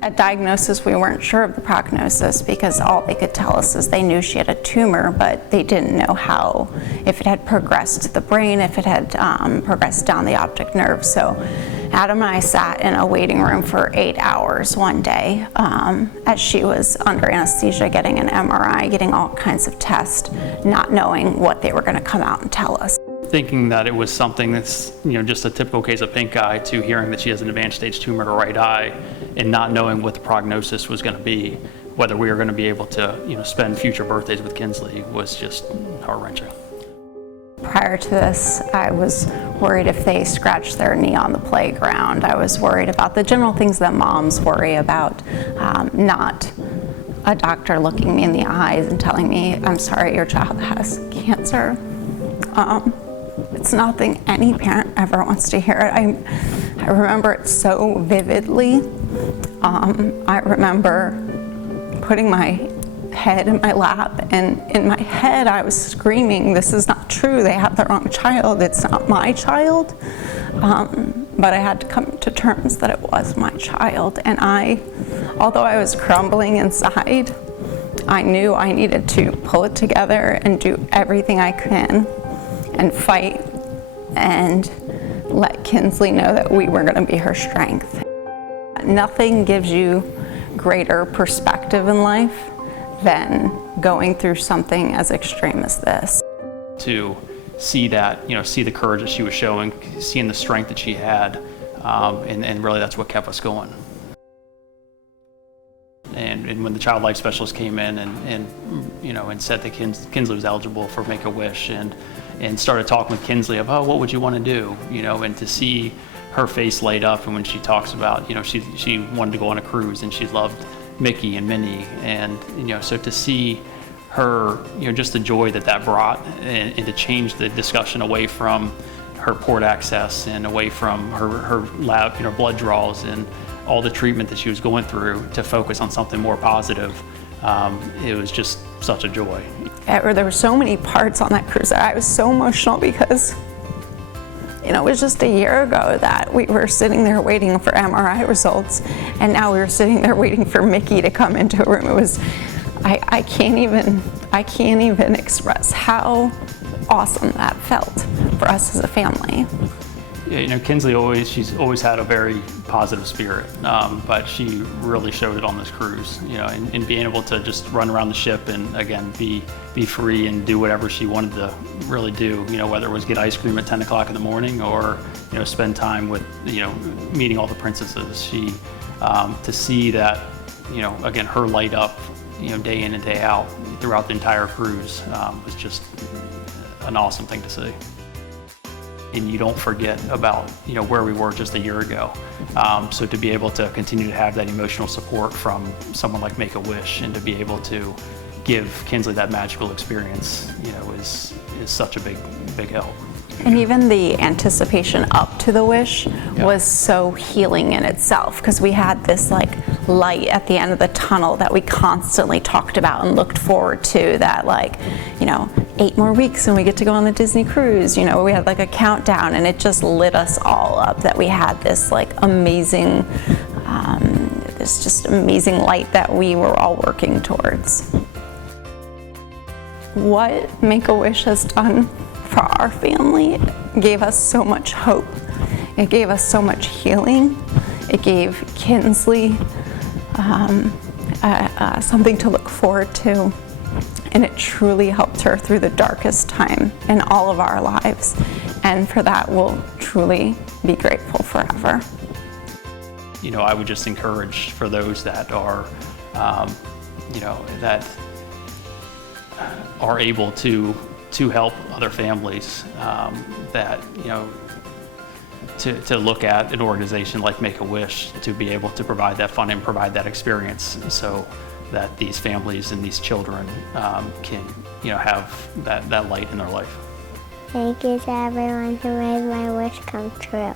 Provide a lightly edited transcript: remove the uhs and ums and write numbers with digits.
At diagnosis, we weren't sure of the prognosis because all they could tell us is they knew she had a tumor, but they didn't know how, if it had progressed to the brain, if it had progressed down the optic nerve. So Adam and I sat in a waiting room for 8 hours one day as she was under anesthesia, getting an MRI, getting all kinds of tests, not knowing what they were going to come out and tell us. Thinking that it was something that's, just a typical case of pink eye, to hearing that she has an advanced stage tumor in her right eye and not knowing what the prognosis was going to be, whether we were going to be able to, spend future birthdays with Kinsley, was just heart-wrenching. Prior to this, I was worried if they scratched their knee on the playground. I was worried about the general things that moms worry about, not a doctor looking me in the eyes and telling me, I'm sorry, your child has cancer. It's nothing any parent ever wants to hear. I remember it so vividly. I remember putting my head in my lap, and in my head I was screaming, this is not true, they have the wrong child, it's not my child. But I had to come to terms that it was my child, and although I was crumbling inside, I knew I needed to pull it together and do everything I can and fight and let Kinsley know that we were going to be her strength. Nothing gives you greater perspective in life than going through something as extreme as this. To see that, see the courage that she was showing, seeing the strength that she had, and really that's what kept us going. And when the child life specialist came in and said that Kinsley was eligible for Make-A-Wish and started talking with Kinsley about, what would you want to do, and to see her face light up, and when she talks about, she wanted to go on a cruise and she loved Mickey and Minnie, and so to see her, just the joy that brought, and to change the discussion away from her port access and away from her lab, blood draws and all the treatment that she was going through, to focus on something more positive. It was just such a joy. There were so many parts on that cruise that I was so emotional because, it was just a year ago that we were sitting there waiting for MRI results, and now we were sitting there waiting for Mickey to come into a room. It was, I can't even express how awesome that felt for us as a family. Yeah, Kinsley she's always had a very positive spirit, but she really showed it on this cruise, and being able to just run around the ship and again be free and do whatever she wanted to really do, whether it was get ice cream at 10 o'clock in the morning or spend time with meeting all the princesses. She to see that, again, her light up, day in and day out throughout the entire cruise was just an awesome thing to see. And you don't forget about where we were just a year ago. So to be able to continue to have that emotional support from someone like Make-A-Wish, and to be able to give Kinsley that magical experience, is such a big help. And even the anticipation up to the wish was so healing in itself, because we had this light at the end of the tunnel that we constantly talked about and looked forward to, that 8 more weeks and we get to go on the Disney cruise. We had a countdown, and it just lit us all up that we had this amazing, this just amazing light that we were all working towards. What Make-A-Wish has done for our family gave us so much hope. It gave us so much healing. It gave Kinsley something to look forward to. And it truly helped her through the darkest time in all of our lives. And for that, we'll truly be grateful forever. I would just encourage for those that are, that are able to help other families, that, to look at an organization like Make-A-Wish to be able to provide that fun and provide that experience, so that these families and these children can, have that light in their life. Thank you to everyone who made my wish come true.